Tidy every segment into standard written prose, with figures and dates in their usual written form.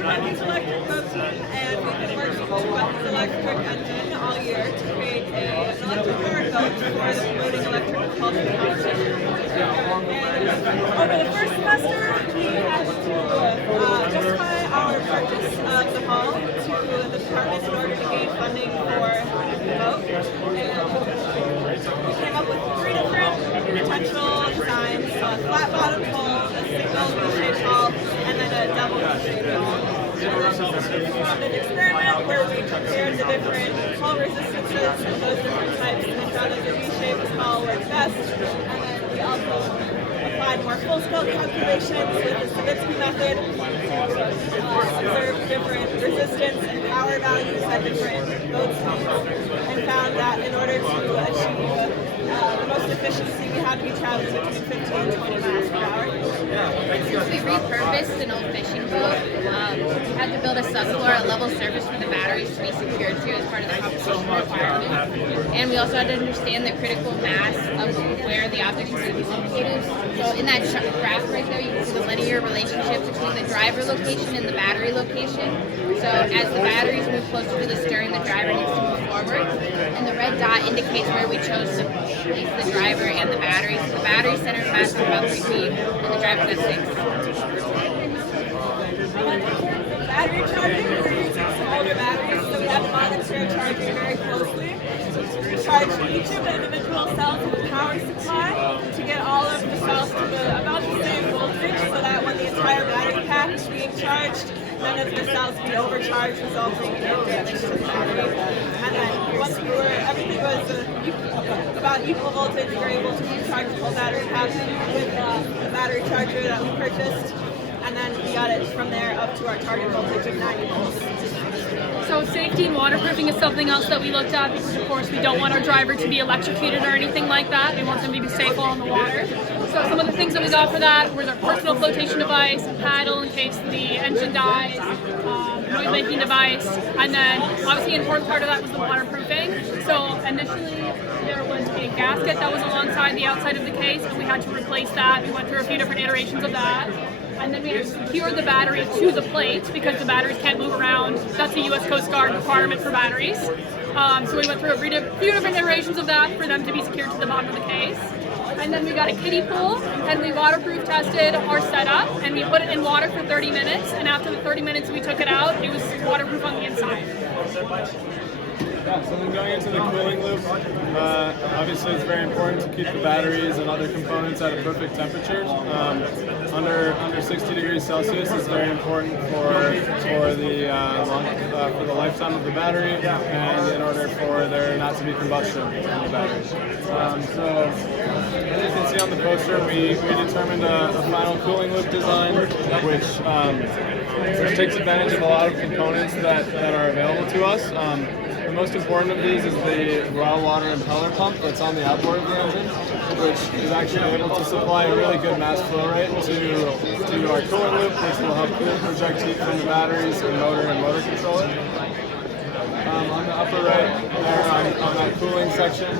we're Bucky's Electric Boat Team, and we've been working with Bucky's Electric Engine all year to create an electric powered boat for the floating electric propulsion competition. And over the first semester, we had to justify our purchase of the hull to the department in order to gain funding for the boat. And we came up with 3 different potential designs: a flat bottom hull, a single V-shaped hull, and then a double V-shaped hull. We performed an experiment where we compared the different hull resistances of those different types and found that the V-shaped hull worked best. And then we also applied more full-scale calculations with the Savitsky method to observe different resistance and power values at different boat speeds, and found that in order to achieve the most efficiency, we had to be traveling between 15 and 20 miles per hour. We repurposed an old fishing boat. We had to build a subfloor at level surface for the batteries to be secured to as part of the competition requirement. And we also had to understand the critical mass of where the object was going to be located. So in that graph right there, you can see the linear relationship between the driver location and the battery location. So as the batteries move closer to the stern, the driver needs to move forward. And the red dot indicates where we chose to place the driver and the battery. So the battery center mass is about 3 feet, and the driver got 6. Battery charging, we were using some older batteries, so we had to monitor charging very closely. Charge each of the individual cells with a power supply to get all of the cells to about the same voltage, so that when the entire battery pack is being charged, none of the cells be overcharged, resulting in damage to the battery. And then once everything was about equal voltage, we were able to recharge the whole battery pack with the battery charger that we purchased. And then we got it from there up to our target voltage of 90 volts. So safety and waterproofing is something else that we looked at because, of course, we don't want our driver to be electrocuted or anything like that. We want them to be safe while on the water. So some of the things that we got for that was our personal flotation device, a paddle in case the engine dies, noise-making device, and then obviously an important part of that was the waterproofing. So initially there was a gasket that was alongside the outside of the case, and we had to replace that. We went through a few different iterations of that. And then we had to secure the battery to the plate because the batteries can't move around. That's a U.S. Coast Guard requirement for batteries. So we went through a few different iterations of that for them to be secured to the bottom of the case. And then we got a kiddie pool, and we waterproof tested our setup, and we put it in water for 30 minutes. And after the 30 minutes we took it out, it was waterproof on the inside. Yeah, so then going into the cooling loop, obviously it's very important to keep the batteries and other components at a perfect temperature. Under 60 degrees Celsius is very important for the lifetime of the battery, and in order for there not to be combustion in the batteries. So as you can see on the poster, we determined a final cooling loop design, which takes advantage of a lot of components that are available to us. The most important of these is the raw water impeller pump that's on the outboard of the engine, which is actually able to supply a really good mass flow rate to our cooling loop, which will help project heat from the batteries and motor controller. On the upper right there on that cooling section,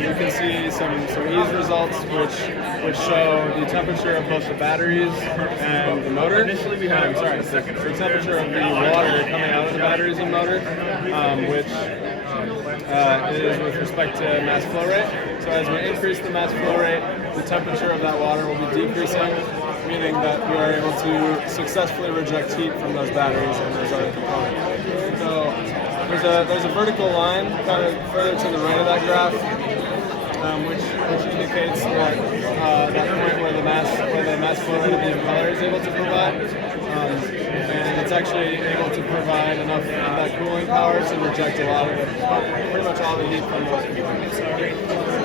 you can see some ease results which show the temperature of both the batteries and the motor. The temperature of the water coming out of the batteries and motor, which is with respect to mass flow rate. So as we increase the mass flow rate, the temperature of that water will be decreasing, meaning that we are able to successfully reject heat from those batteries and those other components. So there's a vertical line kind of further to the right of that graph, which indicates that point where the mass flow rate of the impeller is able to provide, and it's actually able to provide enough of that cooling power to reject pretty much all the heat from those components.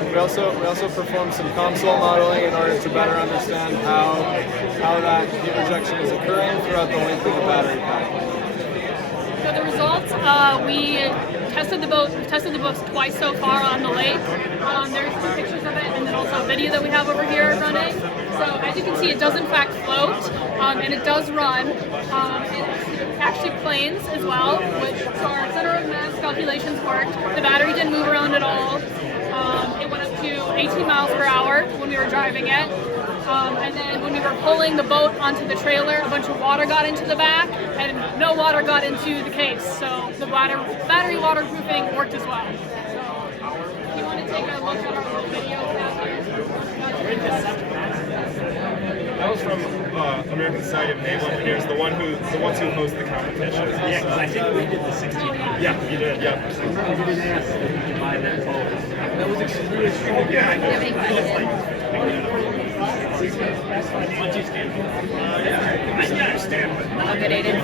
We also performed some console modeling in order to better understand how that heat rejection is occurring throughout the length of the battery pack. So the results, we tested the boats twice so far on the lake. There's some pictures of it, and then also a video that we have over here running. So as you can see, it does in fact float, and it does run. It actually planes as well, which so our center of mass calculations worked. The battery didn't move around at all. It went up to 18 miles per hour when we were driving it. And then when we were pulling the boat onto the trailer, a bunch of water got into the back, and no water got into the case. So the battery waterproofing worked as well. So if you want to take a look at our little video out here. That was from American Society of Naval Engineers, the ones who host the competition. Yeah, because I think we did the 16. Yeah, you did. Yeah. I remember we didn't ask if we could buy that boat. That was extremely cool. Yeah, I Do you have any questions? Once you stand up. I stand, but Okay, Aiden.